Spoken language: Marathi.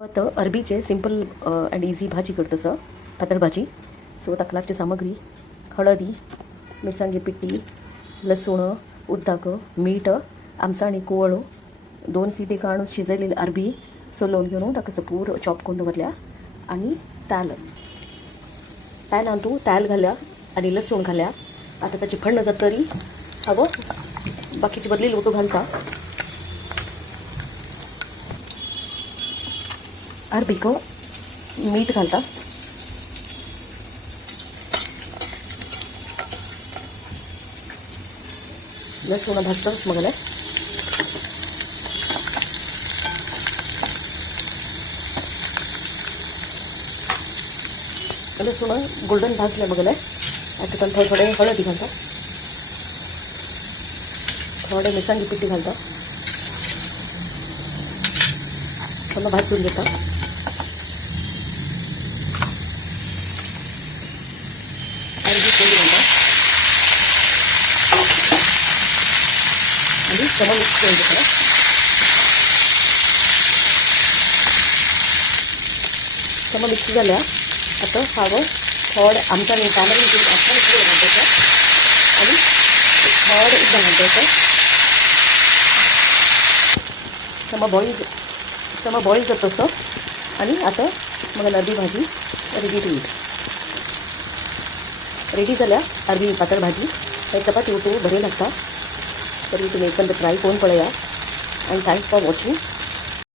आता अरबीचे सिंपल अँड इझी भाजी करतस पातळ भाजी. सो ताका लागची सामग्री हळदी, मिरसांगे पिट्टी, लसूण, उद्दाक, मीठ, आमचाणी कुवळो, 2 सीटी काढून शिजलेली अरबी सोलून घेऊन ताका पूर चॉप करून दवरल्या आणि ताल पॅन तू ताल घाल्या आणि लसूण घाल्या. आता त्याची फण्ण जात तरी हवं बाकीची बदली लोटू घालता. अरबीक मीठ घालता. लसूण भाजतं मग लसूण गोल्डन भाजले मग आता थोडे हळदी घालता, थोडे मिरसांगी पिट्टी घालता, थोडं भाजून घेता. अरबी पोळी घालता आणि सम मिक्स करून घेतलं. सम मिक्स झाल्या. आता हवं थोडं आमचा टॅमरिन ज्यूस आपण थोडं घालायचं आणि थोडं एकदा घालायचं. सम बॉईल करत असं आणि आता मग अरबी भाजी रेडी झाल्या. अरबी पातळ भाजी काही चपाती होतो बरे लागता. तरी तुम्ही एकंदर ट्राय करून पळया. आणि थँक्स फॉर वॉचिंग.